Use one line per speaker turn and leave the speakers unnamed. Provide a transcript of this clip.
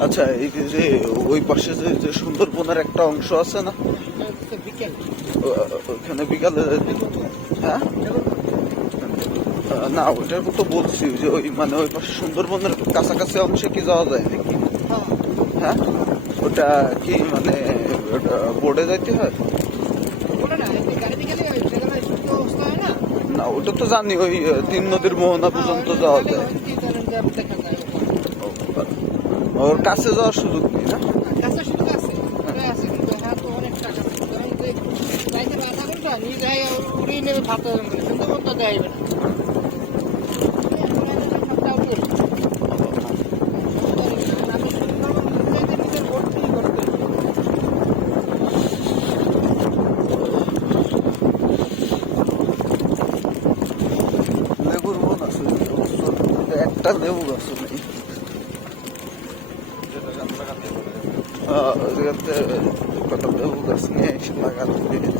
আচ্ছা এই যে- ওই পাশে যে যে সুন্দরবনের একটা অংশ আছে না? ওখানে বিকালে হ্যাঁ? না ওইটার তো বলছি যে, ওই মানে ওই পাশে সুন্দরবনের কাছাকাছি অংশে কি যাওয়া যায় নাকি? হ্যাঁ? ওটা কি মানে ওটা বোর্ডে যাইতে হয়?
না,
ওটা তো জানি, ওই, তিন নদীর মোহনা পর্যন্ত যাওয়া যায়। ওর কাছে যাওয়ার সুযোগ নেই না?
হ্যাঁ
লেবুর বন আছে একটা লেবু গাছ নেই। Aa, Irgat'ta bakalım da bulgasını yaşamak altındayız.